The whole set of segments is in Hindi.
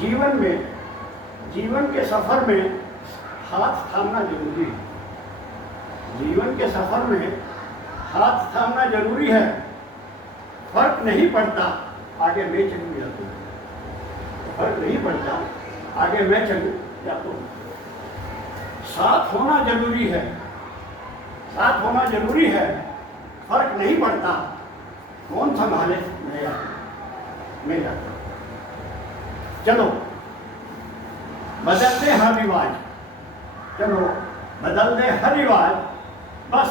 जीवन के सफर में हाथ थामना जरूरी है। जीवन के सफर में हाथ थामना जरूरी है। फर्क नहीं पड़ता आगे मैं चलूँ या तुम, फर्क नहीं पड़ता आगे मैं चलूँ या तुम। साथ होना जरूरी है, साथ होना जरूरी है। फर्क नहीं पड़ता कौन संभाले मैं या तुम। चलो बदल दे हर रिवाज, चलो बदल दे हर रिवाज। बस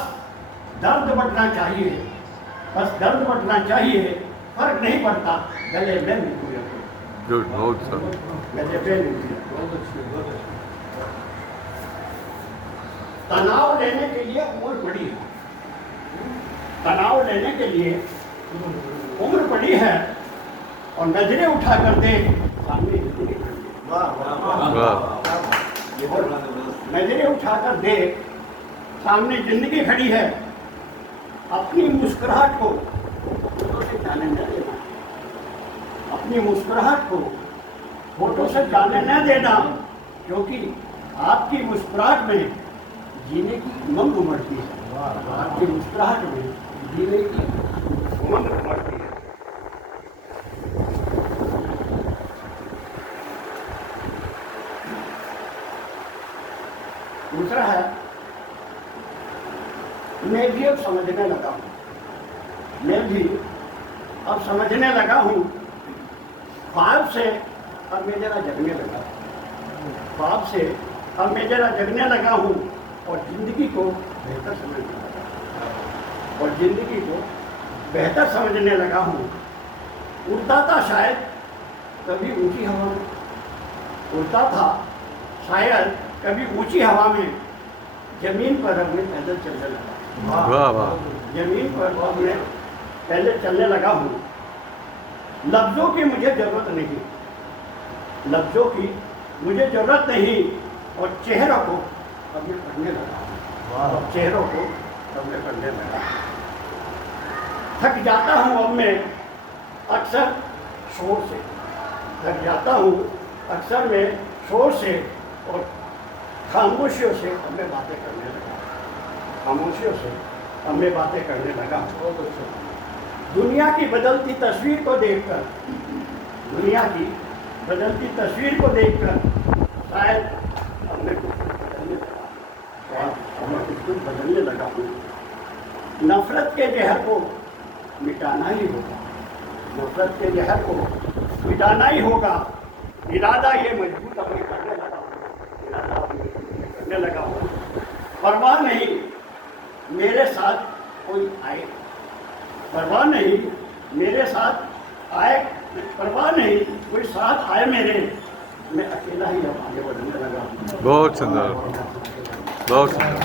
दर्द बटना चाहिए, बस दर्द बटना चाहिए। फर्क नहीं पड़ता गले में मिलूं या तुम, गले में मिलूं या तुम। तनाव लेने के लिए उम्र बड़ी है, तनाव लेने के लिए उम्र बड़ी है। और नजरें उठा कर दे सामने जिंदगी खड़ी है। नजरें उठा कर दे सामने जिंदगी खड़ी है। अपनी मुस्कुराहट को फोटो से जाने न देना, अपनी मुस्कुराहट को फोटो से जाने न देना, क्योंकि आपकी मुस्कुराहट में जीने की उमंग उमड़ती है। आपकी मुस्कुराहट में जीने की उमंग उमड़ती है। दूसरा है, मैं भी अब समझने लगा हूँ, मैं भी अब समझने लगा हूँ। ख्वाब से अब मैं जरा जगने लगा, ख्वाब से अब मैं जरा जगने लगा हूँ। और जिंदगी को बेहतर समझने लगा, और जिंदगी को बेहतर समझने लगा हूँ। उड़ता था शायद कभी ऊंची हवा में, उड़ता था शायद कभी ऊंची हवा में। जमीन पर अब मैं पैदल चलने लगा, जमीन पर अब मैं पैदल चलने लगा हूँ। लफ्जों की मुझे जरूरत नहीं, लफ्जों की मुझे जरूरत नहीं। और चेहरों को अब मैं पढ़ने लगा, और चेहरों को अब मैं पढ़ने लगा। थक जाता हूँ अब मैं अक्सर शोर से, थक जाता हूँ अक्सर मैं शोर से। और खामोशियों से अब मैं बातें करने लगा, खामोशियों से अब मैं बातें करने लगा। दुनिया की बदलती तस्वीर को देखकर, दुनिया की बदलती तस्वीर को देखकर शायद अब मैं कुछ बदलने लगा, कुछ बदलने लगा हूँ। नफरत के जहर को मिटाना ही होगा, नफरत के जहर को मिटाना ही होगा। इरादा ये मजबूत अपनी करने लगा, इरादा अपनी करने लगा हूँ। परवाह नहीं मेरे साथ कोई आए, परवाह नहीं मेरे साथ आए, परवाह नहीं कोई साथ आए मेरे। मैं अकेला ही अब आगे बढ़ने लगा। बहुत सुंदर, बहुत सुंदर।